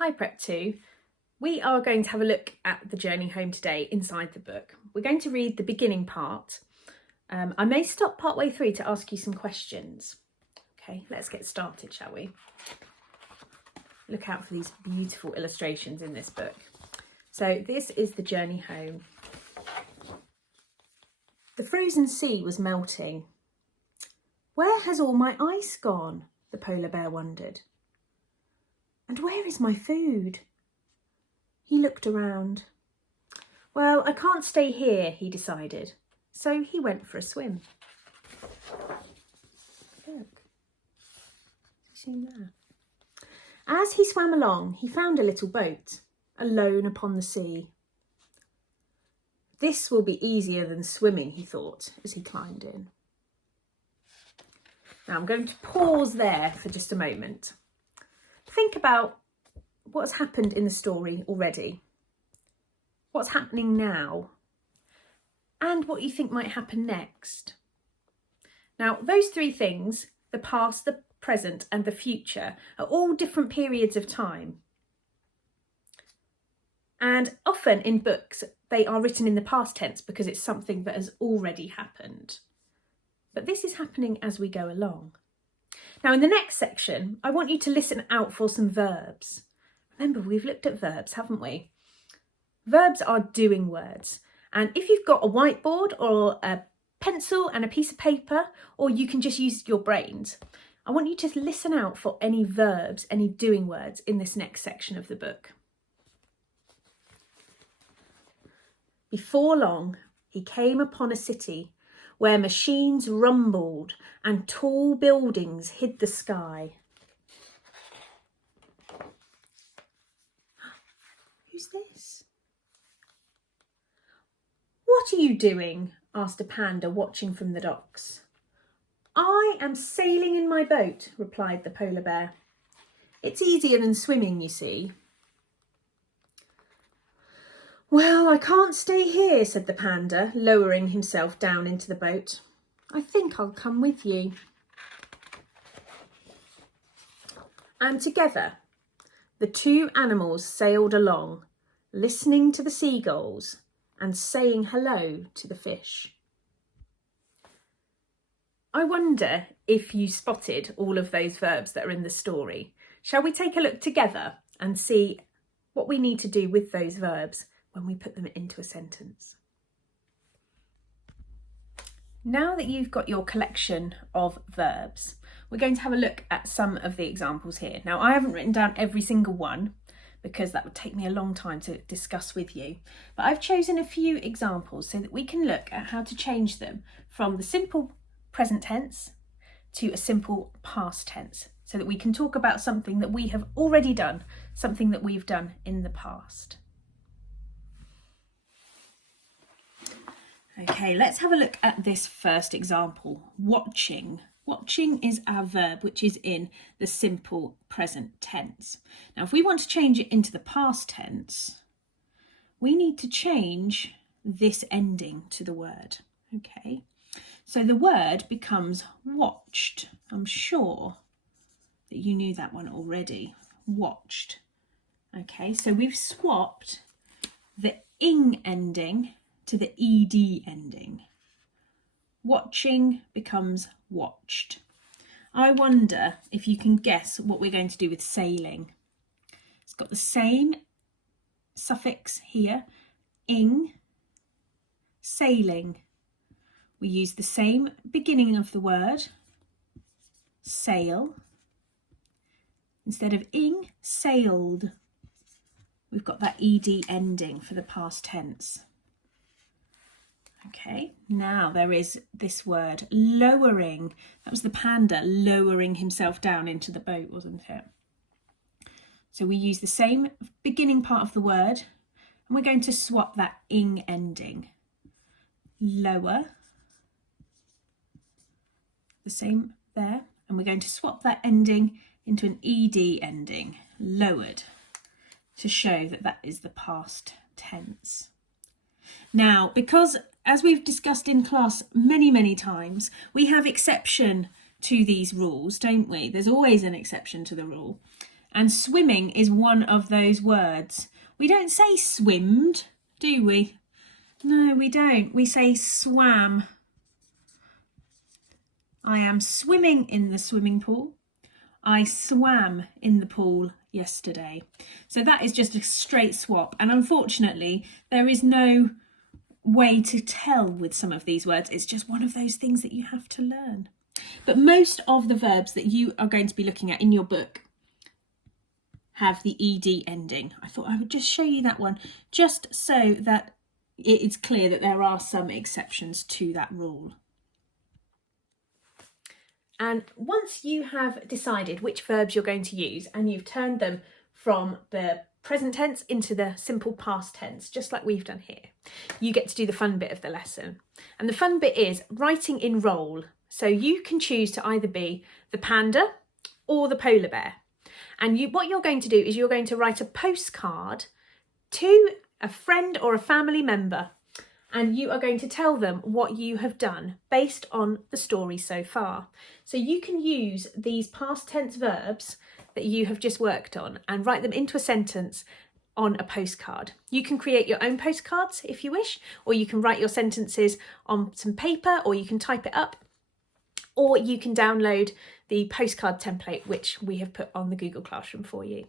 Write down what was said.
Hi Prep 2. We are going to have a look at the journey home today inside the book. We're going to read the beginning part. I may stop partway through to ask you some questions. Okay, let's get started, shall we? Look out for these beautiful illustrations in this book. So this is the journey home. The frozen sea was melting. Where has all my ice gone? The polar bear wondered. And where is my food? He looked around. Well, I can't stay here, he decided. So he went for a swim. Look. See there? As he swam along, he found a little boat, alone upon the sea. This will be easier than swimming, he thought, as he climbed in. Now I'm going to pause there for just a moment. Think about what's happened in the story already, what's happening now, and what you think might happen next. Now, those three things, the past, the present, and the future, are all different periods of time. And often in books, they are written in the past tense because it's something that has already happened. But this is happening as we go along. Now, in the next section, I want you to listen out for some verbs. Remember, we've looked at verbs, haven't we? Verbs are doing words. And if you've got a whiteboard or a pencil and a piece of paper, or you can just use your brains, I want you to listen out for any verbs, any doing words in this next section of the book. Before long, he came upon a city where machines rumbled and tall buildings hid the sky. Who's this? What are you doing? Asked a panda watching from the docks. I am sailing in my boat, replied the polar bear. It's easier than swimming, you see. Well, I can't stay here, said the panda, lowering himself down into the boat. I think I'll come with you. And together, the two animals sailed along, listening to the seagulls and saying hello to the fish. I wonder if you spotted all of those verbs that are in the story. Shall we take a look together and see what we need to do with those verbs when we put them into a sentence? Now that you've got your collection of verbs, we're going to have a look at some of the examples here. Now, I haven't written down every single one because that would take me a long time to discuss with you, but I've chosen a few examples so that we can look at how to change them from the simple present tense to a simple past tense, so that we can talk about something that we have already done, something that we've done in the past. Okay, let's have a look at this first example, watching. Watching is our verb, which is in the simple present tense. Now, if we want to change it into the past tense, we need to change this ending to the word. Okay, so the word becomes watched. I'm sure that you knew that one already, watched. Okay, so we've swapped the ing ending to the ed ending. Watching becomes watched. I wonder if you can guess what we're going to do with sailing. It's got the same suffix here, ing, sailing. We use the same beginning of the word, sail. Instead of ing, sailed. We've got that ed ending for the past tense. Okay, now there is this word, lowering. That was the panda lowering himself down into the boat, wasn't it? So we use the same beginning part of the word, and we're going to swap that ing ending. Lower, the same there, and we're going to swap that ending into an ed ending, lowered, to show that that is the past tense. Now, because as we've discussed in class many times, we have exception to these rules, don't we? There's always an exception to the rule. And swimming is one of those words. We don't say swimmed, do we? No, we don't. We say swam. I am swimming in the swimming pool. I swam in the pool yesterday. So that is just a straight swap. And unfortunately, there is no way to tell with some of these words. It's just one of those things that you have to learn. But most of the verbs that you are going to be looking at in your book have the ed ending. I thought I would just show you that one just so that it's clear that there are some exceptions to that rule. And once you have decided which verbs you're going to use and you've turned them from the present tense into the simple past tense, just like we've done here, you get to do the fun bit of the lesson. And the fun bit is writing in role. So you can choose to either be the panda or the polar bear. And what you're going to do is you're going to write a postcard to a friend or a family member, and you are going to tell them what you have done based on the story so far. So you can use these past tense verbs that you have just worked on and write them into a sentence on a postcard. You can create your own postcards if you wish, or you can write your sentences on some paper, or you can type it up, or you can download the postcard template which we have put on the Google Classroom for you.